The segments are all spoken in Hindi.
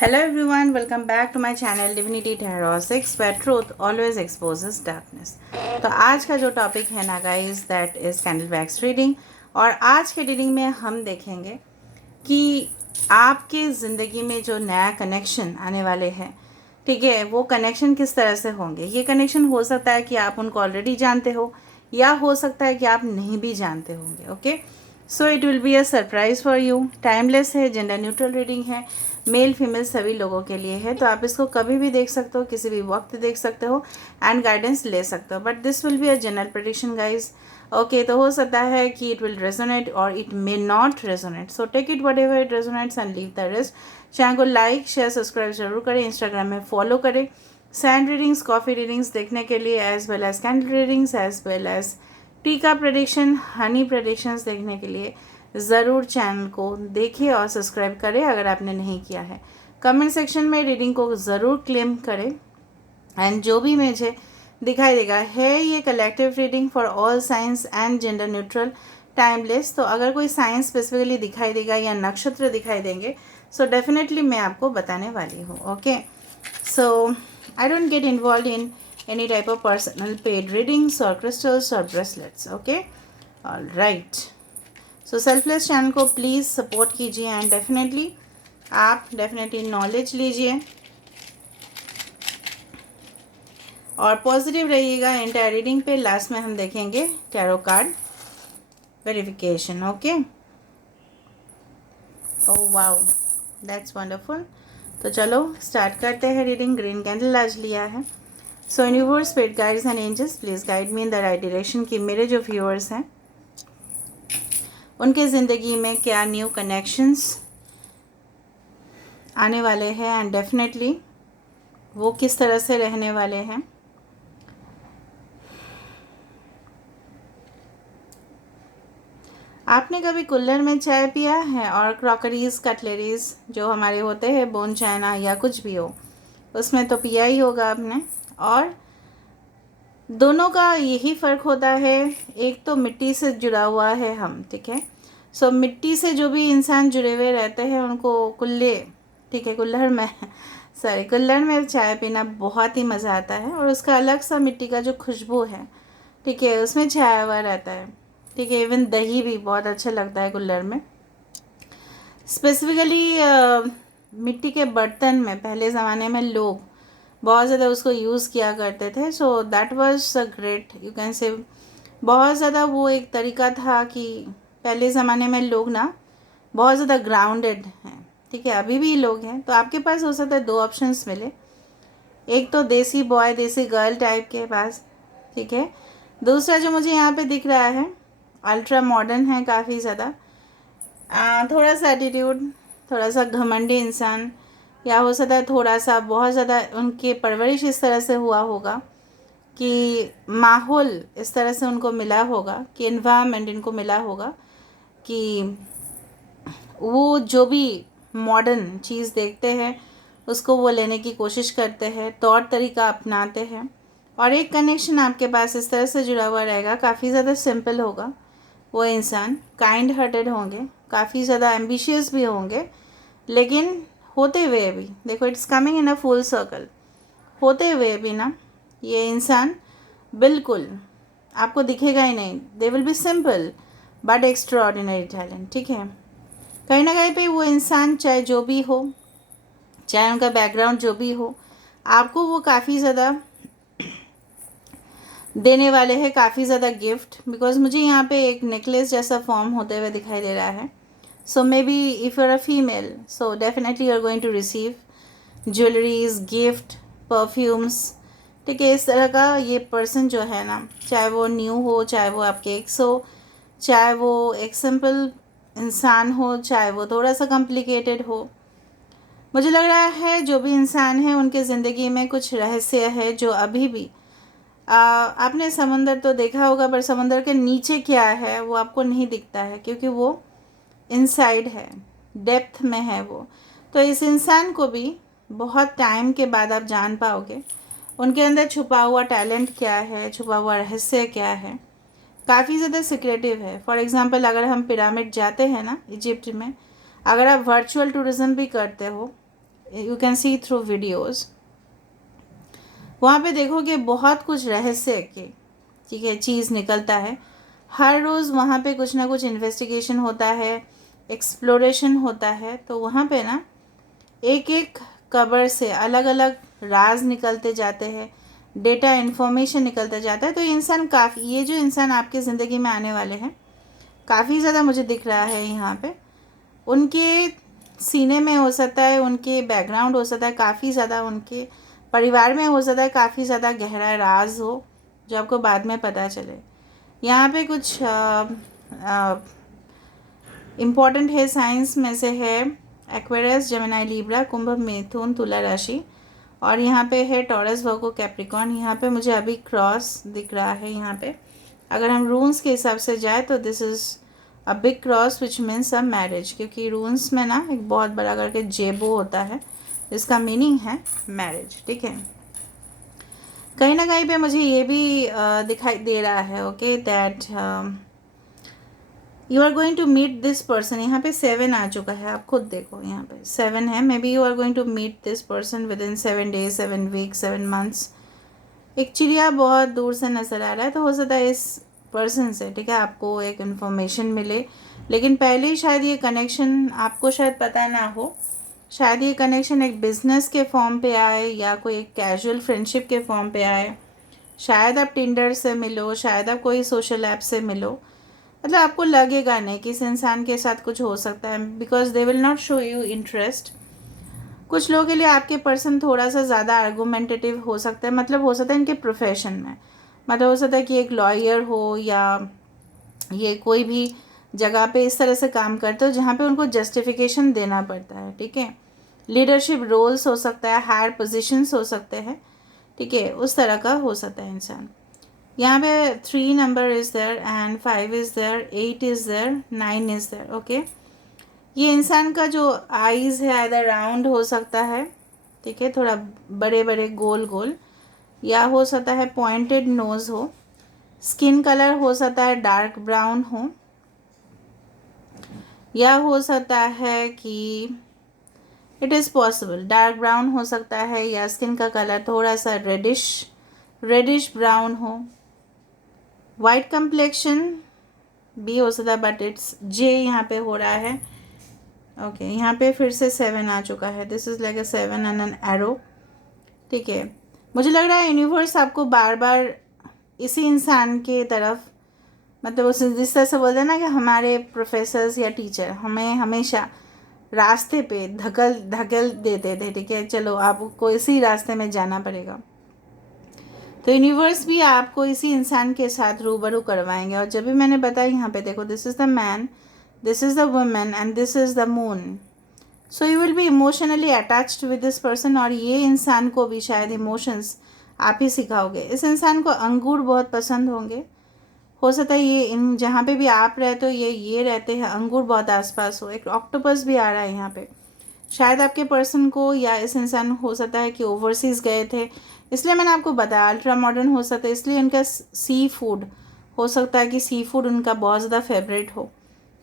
Hello everyone, welcome back to my channel Divinity Tarot 6 where truth always exposes darkness। तो आज का जो टॉपिक है ना guys that is candle wax reading. और आज के रीडिंग में हम देखेंगे कि आपके ज़िंदगी में जो नया कनेक्शन आने वाले हैं, ठीक है, वो कनेक्शन किस तरह से होंगे। ये कनेक्शन हो सकता है कि आप उनको ऑलरेडी जानते हो या हो सकता है कि आप नहीं भी जानते होंगे। Okay, so it will be a surprise for you. Timeless है, जेंडर न्यूट्रल रीडिंग है, मेल फीमेल सभी लोगों के लिए है। तो आप इसको कभी भी देख सकते हो, किसी भी वक्त देख सकते हो एंड गाइडेंस ले सकते हो। But this will be a general prediction guys. Okay, तो हो सकता है कि इट विल रेजोनेट और it may not resonate, so take it whatever it resonates and leave the rest. Channel को लाइक शेयर सब्सक्राइब जरूर करें, इंस्टाग्राम में फॉलो करें सैंड रीडिंग्स कॉफ़ी रीडिंग्स देखने के लिए, as well as candle readings, as well as टीका प्रेडिक्शन, हनी प्रेडिक्शंस देखने के लिए ज़रूर चैनल को देखिए और सब्सक्राइब करें अगर आपने नहीं किया है। कमेंट सेक्शन में रीडिंग को ज़रूर क्लेम करें एंड जो भी मुझे दिखाई देगा है ये collective reading for all science and gender neutral timeless. तो अगर कोई साइंस स्पेसिफिकली दिखाई देगा या नक्षत्र दिखाई देंगे सो डेफिनेटली मैं आपको बताने वाली हूँ। Okay, so I don't get involve in any type of personal paid readings or crystals or bracelets. Okay, all right, so selfless channel को प्लीज़ सपोर्ट कीजिए एंड आप डेफिनेटली नॉलेज लीजिए और पॉजिटिव रहिएगा एंटायर रीडिंग पे। लास्ट में हम देखेंगे tarot card verification. Okay, oh wow, that's wonderful. तो चलो स्टार्ट करते हैं रीडिंग। ग्रीन कैंडल आज लिया है। So universe, spirit guides and angels please guide me in the right direction कि मेरे जो व्यूअर्स हैं उनके ज़िंदगी में क्या न्यू कनेक्शंस आने वाले हैं एंड डेफिनेटली वो किस तरह से रहने वाले हैं। आपने कभी कुल्हड़ में चाय पिया है और क्रॉकरीज कटलरीज जो हमारे होते हैं, बोन चाइना या कुछ भी हो, उसमें तो पिया ही होगा आपने। और दोनों का यही फ़र्क होता है, एक तो मिट्टी से जुड़ा हुआ है हम, ठीक है। सो मिट्टी से जो भी इंसान जुड़े हुए रहते हैं उनको ठीक है, कुल्हड़ में सॉरी कुल्हड़ में चाय पीना बहुत ही मज़ा आता है और उसका अलग सा मिट्टी का जो खुशबू है, ठीक है, उसमें छाया हुआ रहता है, ठीक है। इवन दही भी बहुत अच्छा लगता है कुल्हड़ में। स्पेसिफिकली मिट्टी के बर्तन में पहले ज़माने में लोग बहुत ज़्यादा उसको यूज़ किया करते थे। So that was a great, you can say, बहुत ज़्यादा वो एक तरीका था कि पहले ज़माने में लोग ना बहुत ज़्यादा ग्राउंडेड हैं, ठीक है। अभी भी लोग हैं, तो आपके पास हो सकता है दो ऑप्शंस मिले। एक तो देसी बॉय देसी गर्ल टाइप के पास, ठीक है। दूसरा जो मुझे यहाँ पे दिख रहा है अल्ट्रा मॉडर्न है काफ़ी ज़्यादा, थोड़ा सा एटीट्यूड, थोड़ा सा घमंडी इंसान, या हो सकता है थोड़ा सा बहुत ज़्यादा उनकी परवरिश इस तरह से हुआ होगा कि माहौल इस तरह से उनको मिला होगा कि इन्वायरमेंट इनको मिला होगा कि वो जो भी मॉडर्न चीज़ देखते हैं उसको वो लेने की कोशिश करते हैं, तौर तरीका अपनाते हैं। और एक कनेक्शन आपके पास इस तरह से जुड़ा हुआ रहेगा, काफ़ी ज़्यादा सिंपल होगा वो इंसान, काइंड हार्टेड होंगे, काफ़ी ज़्यादा एम्बिशियस भी होंगे, लेकिन होते हुए भी देखो it's coming in a full circle, होते हुए भी ना ये इंसान बिल्कुल आपको दिखेगा ही नहीं। They will be simple but extra ordinary talent, ठीक है। कहीं ना कहीं पे वो इंसान चाहे जो भी हो, चाहे उनका बैकग्राउंड जो भी हो, आपको वो काफ़ी ज़्यादा देने वाले हैं, काफ़ी ज़्यादा गिफ्ट। बिकॉज मुझे यहाँ पे एक नेकलेस जैसा फॉर्म होते हुए दिखाई दे रहा है। So maybe if you are a female so definitely you are going to receive jewelleries, gift, perfumes, ठीक है। इस तरह का ये पर्सन जो है ना, चाहे वो न्यू हो, चाहे वो आपके एक्स हो, चाहे वो एक सिंपल इंसान हो, चाहे वो थोड़ा सा कॉम्प्लिकेटेड हो, मुझे लग रहा है जो भी इंसान है उनके ज़िंदगी में कुछ रहस्य है जो अभी भी आपने समंदर तो देखा होगा पर समंदर के नीचे क्या है वो आपको नहीं दिखता है क्योंकि वो इनसाइड है, डेप्थ में है वो। तो इस इंसान को भी बहुत टाइम के बाद आप जान पाओगे उनके अंदर छुपा हुआ टैलेंट क्या है, छुपा हुआ रहस्य क्या है, काफ़ी ज़्यादा सिक्रेटिव है। फॉर एग्ज़ाम्पल अगर हम पिरामिड जाते हैं ना इजिप्ट में, अगर आप वर्चुअल टूरिज़्म भी करते हो you can see through videos. वहाँ पे देखोगे बहुत कुछ रहस्य के, ठीक है, चीज़ निकलता है। हर रोज़ वहाँ पे कुछ ना कुछ इन्वेस्टिगेशन होता है, एक्सप्लोरेशन होता है। तो वहाँ पे ना एक एक कबर से अलग अलग राज निकलते जाते हैं, डेटा इन्फॉर्मेशन निकलता जाता है। तो इंसान काफ़ी, ये जो इंसान आपकी ज़िंदगी में आने वाले हैं, काफ़ी ज़्यादा मुझे दिख रहा है यहाँ पे, उनके सीने में हो सकता है, उनके बैकग्राउंड हो सकता है, काफ़ी ज़्यादा उनके परिवार में हो सकता है, काफ़ी ज़्यादा गहरा राज हो जो आपको बाद में पता चले। यहाँ पे कुछ इम्पॉर्टेंट है, साइंस में से है एक्वेरियस, जेमिनी, लिब्रा, कुंभ, मिथुन, तुला राशि। और यहाँ पे है टॉरस, वर्गो, कैप्रिकॉर्न। यहाँ पे मुझे अभी क्रॉस दिख रहा है। यहाँ पे अगर हम रून्स के हिसाब से जाए तो this is a big cross which means a marriage, क्योंकि रून्स में ना एक बहुत बड़ा करके जेबो होता है जिसका मीनिंग है मैरिज, ठीक है। कहीं ना कहीं पे मुझे ये भी दिखाई दे रहा है, okay, that you are going to meet this person. यहाँ पे 7 आ चुका है, आप खुद देखो, यहाँ पे 7 है। Maybe you are going to meet this person within 7 days, 7 weeks, 7 months। एक चिड़िया बहुत दूर से नज़र आ रहा है, तो हो सकता है इस पर्सन से, ठीक है, आपको एक इन्फॉर्मेशन मिले। लेकिन पहले ही शायद ये कनेक्शन आपको शायद पता ना हो, शायद ये कनेक्शन एक बिजनेस के फॉर्म पे आए या कोई एक कैजुअल फ्रेंडशिप के फॉर्म पे आए। शायद आप टिंडर से मिलो, शायद आप कोई सोशल ऐप से मिलो। मतलब आपको लगेगा नहीं कि इस इंसान के साथ कुछ हो सकता है, because they will not show you interest. कुछ लोगों के लिए आपके पर्सन थोड़ा सा ज़्यादा आर्गूमेंटेटिव हो सकता है, मतलब हो सकता है इनके प्रोफेशन में, मतलब हो सकता है कि एक लॉयर हो या ये कोई भी जगह पे इस तरह से काम करते हो जहाँ पे उनको जस्टिफिकेशन देना पड़ता है, ठीक है। लीडरशिप रोल्स हो सकता है, हायर पोजीशंस हो सकते हैं, ठीक है, उस तरह का हो सकता है इंसान। यहाँ पे 3 number is there and 5 is there, 8 is there, 9 is there, okay. ये इंसान का जो आईज़ है आइदर राउंड हो सकता है, ठीक है, थोड़ा बड़े बड़े गोल गोल, या हो सकता है पॉइंटेड नोज़ हो। स्किन कलर हो सकता है डार्क ब्राउन हो, या हो सकता है कि it is possible dark brown हो सकता है, या स्किन का कलर थोड़ा सा रेडिश ब्राउन हो। वाइट कम्प्लेक्शन भी हो सकता है, बट इट्स जे यहाँ पे हो रहा है, ओके। यहाँ पे फिर से 7 आ चुका है, this is like a 7 and an arrow, ठीक है। मुझे लग रहा है यूनिवर्स आपको बार बार इसी इंसान के तरफ, मतलब उस जिस तरह से बोलते हैं ना कि हमारे प्रोफेसर्स या टीचर हमें हमेशा रास्ते पे धकल धकल देते थे, ठीक है, चलो आपको इसी रास्ते में जाना पड़ेगा। तो यूनिवर्स भी आपको इसी इंसान के साथ रूबरू करवाएंगे। और जब भी मैंने बताया यहाँ पे देखो, this is the man, this is the women and this is the moon. So you will be emotionally attached with this person, और ये इंसान को भी शायद इमोशंस आप ही सिखाओगे। इस इंसान को अंगूर बहुत पसंद होंगे, हो सकता है ये इन जहाँ पे भी आप रहते हो ये रहते हैं, अंगूर बहुत आसपास हो। एक ऑक्टोपस भी आ रहा है यहाँ पे, शायद आपके पर्सन को या इस इंसान हो सकता है कि ओवरसीज़ गए थे, इसलिए मैंने आपको बताया अल्ट्रा मॉडर्न हो सकता है, इसलिए इनका सी फूड हो सकता है कि सी फूड उनका बहुत ज़्यादा फेवरेट हो।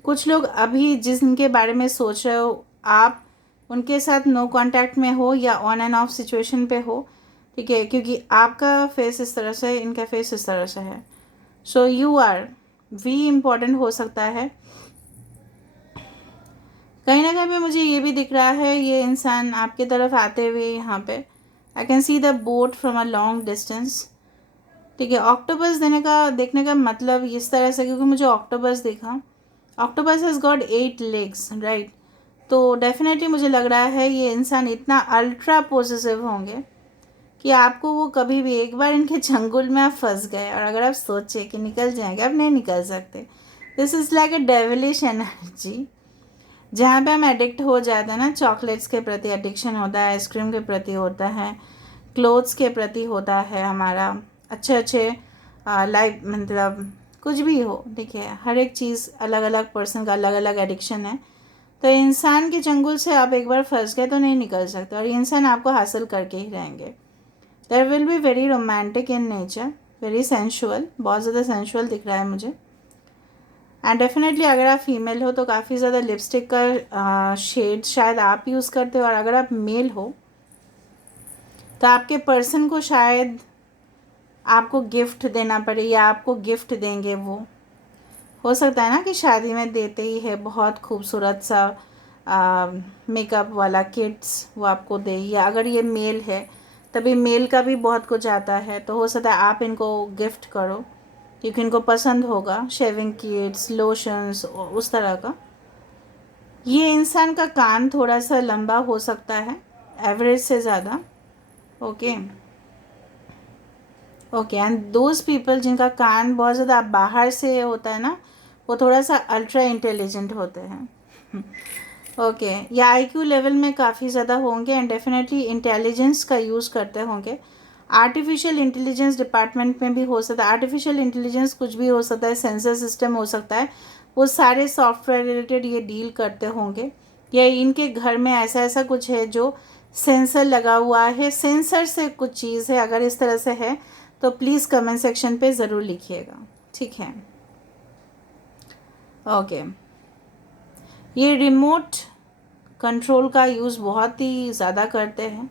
कुछ लोग अभी जिनके बारे में सोच रहे हो, आप उनके साथ नो कांटेक्ट में हो या ऑन एंड ऑफ सिचुएशन पे हो, ठीक है, क्योंकि आपका फेस इस तरह से है, इनका फेस इस तरह से है। So you are we important हो सकता है। कहीं ना कहीं पे मुझे ये भी दिख रहा है, ये इंसान आपके तरफ आते हुए यहाँ पे I can see the boat from a long distance, ठीक है। ऑक्टोपस देखने का मतलब इस तरह से, क्योंकि मुझे ऑक्टोपस देखा, octopus has got 8 legs, right. तो डेफिनेटली मुझे लग रहा है ये इंसान इतना अल्ट्रा पोसेसिव होंगे कि आपको वो कभी भी, एक बार इनके चंगुल में आप फंस गए और अगर आप सोचे कि निकल जाएंगे, आप नहीं निकल सकते। This is like a devilish energy, जहाँ पे हम एडिक्ट हो जाते हैं ना, चॉकलेट्स के प्रति एडिक्शन होता है, आइसक्रीम के प्रति होता है, क्लोथ्स के प्रति होता है हमारा, अच्छे अच्छे लाइफ, मतलब कुछ भी हो, ठीक है, हर एक चीज़ अलग अलग पर्सन का अलग अलग एडिक्शन है। तो इंसान के चंगुल से आप एक बार फंस गए तो नहीं निकल सकते, और ये इंसान आपको हासिल करके ही रहेंगे। There will be very romantic in nature, very sensual, बहुत ज़्यादा सेंशुअल दिख रहा है मुझे। एंड डेफिनेटली अगर आप फीमेल हो तो काफ़ी ज़्यादा लिपस्टिक का शेड शायद आप यूज़ करते हो, और अगर आप मेल हो तो आपके पर्सन को शायद आपको गिफ्ट देना पड़े या आपको गिफ्ट देंगे वो। हो सकता है ना कि शादी में देते ही है बहुत खूबसूरत सा मेकअप वाला किट्स वो आपको दे, या अगर ये मेल है तभी मेल का भी बहुत कुछ आता है, तो हो सकता है आप इनको गिफ्ट करो क्योंकि इनको पसंद होगा, शेविंग किट्स, लोशंस, उस तरह का। ये इंसान का कान थोड़ा सा लंबा हो सकता है, एवरेज से ज़्यादा। Okay okay, and those people जिनका कान बहुत ज़्यादा बाहर से होता है ना, वो थोड़ा सा अल्ट्रा इंटेलिजेंट होते हैं। ओके या आईक्यू लेवल में काफ़ी ज़्यादा होंगे एंड डेफिनेटली इंटेलिजेंस का यूज़ करते होंगे। आर्टिफिशियल इंटेलिजेंस डिपार्टमेंट में भी हो सकता है। आर्टिफिशियल इंटेलिजेंस कुछ भी हो सकता है, सेंसर सिस्टम हो सकता है, वो सारे सॉफ्टवेयर रिलेटेड ये डील करते होंगे, या इनके घर में ऐसा ऐसा कुछ है जो सेंसर लगा हुआ है, सेंसर से कुछ चीज़ है। अगर इस तरह से है तो प्लीज़ कमेंट सेक्शन पे ज़रूर लिखिएगा, ठीक है। ओके ये रिमोट कंट्रोल का यूज़ बहुत ही ज़्यादा करते हैं।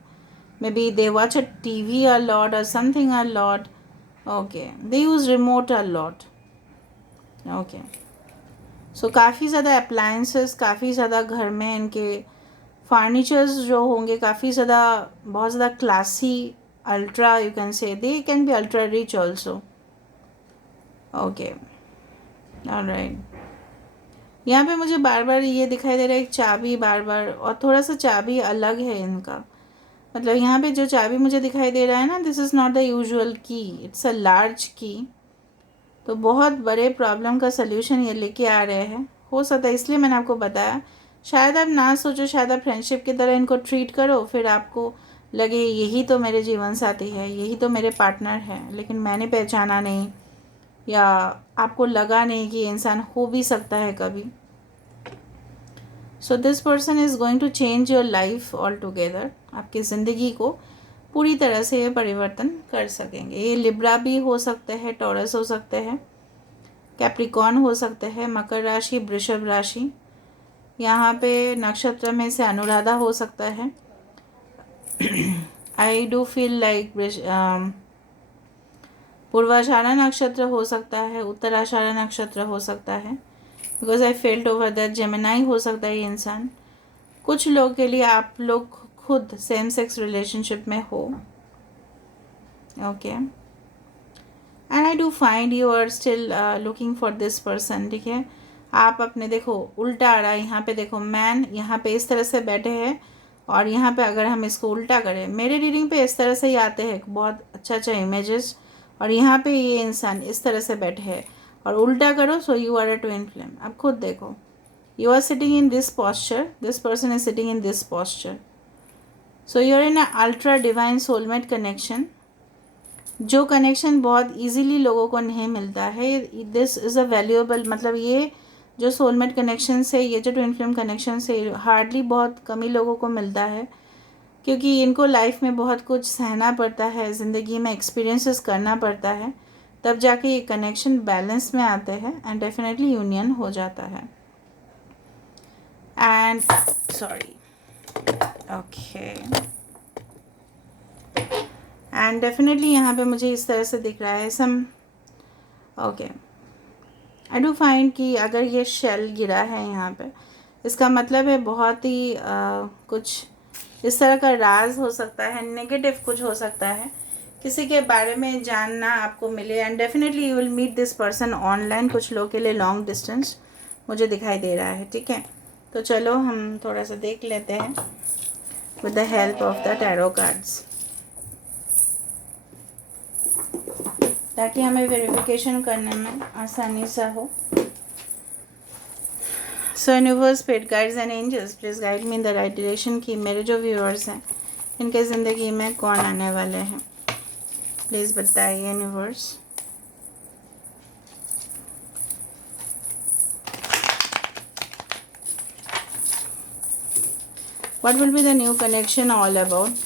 Maybe they watch a TV a lot और something a lot. Okay they use remote a lot. Okay so काफ़ी ज़्यादा अप्लायंसेस, काफ़ी ज़्यादा घर में इनके फर्नीचर्स जो होंगे काफ़ी ज़्यादा, बहुत ज़्यादा classy, ultra, you can say they can be ultra rich also. Okay alright, यहाँ पे मुझे बार बार ये दिखाई दे रहा है एक चाबी बार बार, और थोड़ा सा चाबी अलग है इनका। मतलब यहाँ पे जो चाबी मुझे दिखाई दे रहा है ना, this is not the usual की, इट्स अ लार्ज की। तो बहुत बड़े प्रॉब्लम का सल्यूशन ये लेके आ रहे हैं। हो सकता है इसलिए मैंने आपको बताया, शायद आप ना सोचो, शायद आप फ्रेंडशिप की तरह इनको ट्रीट करो, फिर आपको लगे यही तो मेरे जीवन साथी है, यही तो मेरे पार्टनर है, लेकिन मैंने पहचाना नहीं, या आपको लगा नहीं कि ये इंसान हो भी सकता है कभी। So this person is going to change your life all together. आपकी ज़िंदगी को पूरी तरह से ये परिवर्तन कर सकेंगे। ये लिब्रा भी हो सकते हैं, टॉरस हो सकते हैं, कैप्रिकॉर्न हो सकते हैं, मकर राशि, वृषभ राशि। यहाँ पे नक्षत्र में से अनुराधा हो सकता है। आई डू फील लाइक पूर्वाषाढ़ा नक्षत्र हो सकता है, उत्तराषाढ़ा नक्षत्र हो सकता है, because I felt over that. Gemini हो सकता है ये इंसान। कुछ लोग के लिए आप लोग खुद सेम सेक्स रिलेशनशिप में हो। Okay and I do find you are still looking for this person, ठीक है। आप अपने देखो उल्टा आ रहा है, यहाँ पे देखो मैन यहाँ पे इस तरह से बैठे हैं, और यहाँ पे अगर हम इसको उल्टा करें, मेरे रीडिंग पे इस तरह से ही आते हैं बहुत अच्छा अच्छा इमेजेस, और यहाँ पे ये इंसान इस तरह से बैठे हैं, और उल्टा करो so you are a twin flame. अब खुद देखो, you are sitting in this posture, this person is sitting in this posture, so you are in a ultra divine soulmate connection, जो कनेक्शन बहुत इजीली लोगों को नहीं मिलता है। दिस इज़ अ वैल्यूएबल, मतलब ये जो सोलमेट कनेक्शन से, ये जो ट्विन फ्लेम कनेक्शन से हार्डली बहुत कम ही लोगों को मिलता है, क्योंकि इनको लाइफ में बहुत कुछ सहना पड़ता है, ज़िंदगी में एक्सपीरियंसेस करना पड़ता है, तब जाके ये कनेक्शन बैलेंस में आते हैं एंड डेफिनेटली यूनियन हो जाता है। And sorry, okay and definitely यहाँ पे मुझे इस तरह से दिख रहा है सम। ओके आई डू फाइंड कि अगर ये शेल गिरा है यहाँ पे, इसका मतलब है बहुत ही कुछ इस तरह का राज हो सकता है, नेगेटिव कुछ हो सकता है, किसी के बारे में जानना आपको मिले। And definitely you will meet this person online. कुछ लोग के लिए लॉन्ग डिस्टेंस मुझे दिखाई दे रहा है, ठीक है। तो चलो हम थोड़ा सा देख लेते हैं with the help of the tarot cards, ताकि हमें वेरिफिकेशन करने में आसानी सा हो। So universe, spirit guides and angels, please guide me in the right direction कि मेरे जो व्यूअर्स हैं इनके ज़िंदगी में कौन आने वाले हैं, प्लीज़ बताइए universe. What will be the new connection all about?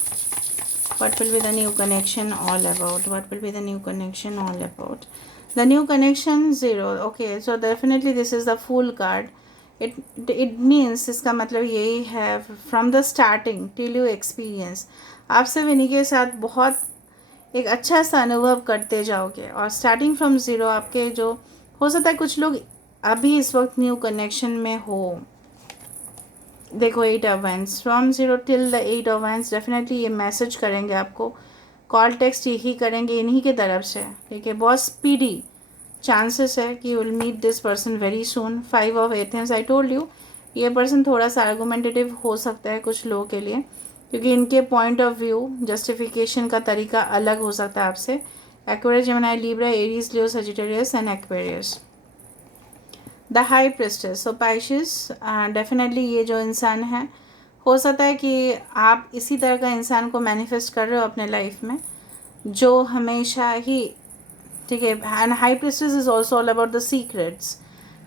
What will be the new connection all about? What will be the new connection all about? The new connection 0. Okay, so definitely this is the Fool card. It means, इसका मतलब यही है, from the starting till you experience, आप सिर्फ इन्हीं के साथ बहुत एक अच्छा सा अनुभव करते जाओगे। और स्टार्टिंग फ्रॉम ज़ीरो, आपके जो हो सकता है कुछ लोग अभी इस वक्त न्यू कनेक्शन में हो। देखो 8 of wands, from zero till the 8 of wands, definitely ये मैसेज करेंगे आपको, कॉल टेक्स्ट यही करेंगे इन्हीं की तरफ से, ठीक है। बहुत स्पीडी चांसेस है कि you will meet this person very soon. 5 of एथेंस, आई टोल्ड यू, ये पर्सन थोड़ा सा आर्गूमेंटेटिव हो सकता है कुछ लोगों के लिए, क्योंकि इनके पॉइंट ऑफ व्यू जस्टिफिकेशन का तरीका अलग हो सकता है आपसे। Aquarius, Gemini, Libra, Aries, Leo, Sagittarius and Aquarius. The high priestess, so Pisces, definitely ये जो इंसान है, हो सकता है कि आप इसी तरह का इंसान को मैनिफेस्ट कर रहे हो अपने लाइफ में, जो हमेशा ही, ठीक है। And high priestess is also all about the secrets,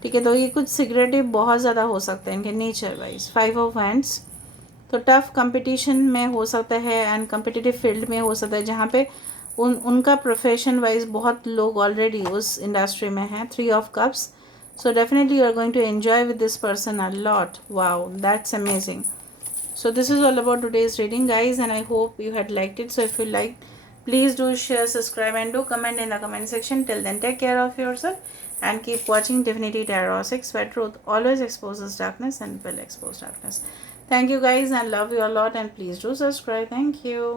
ठीक है। तो ये कुछ सीक्रेटिव बहुत ज़्यादा हो सकता है इनके नेचर वाइज। 5 ऑफ हैंड्स, तो टफ कंपटीशन में हो सकता है एंड कम्पिटिटिव फील्ड में हो सकता है, जहाँ पे उनका प्रोफेशन वाइज बहुत लोग ऑलरेडी उस इंडस्ट्री में हैं। 3 of cups, so definitely you are going to enjoy with this person a lot. Wow, that's amazing. So this is all about today's reading, guys, and I hope you had liked it. So if you liked, please do share, subscribe and do comment in the comment section. Till then, take care of yourself and keep watching Divinity Tarot 6, where truth always exposes darkness and will expose darkness. Thank you, guys, and love you a lot, and please do subscribe. Thank you.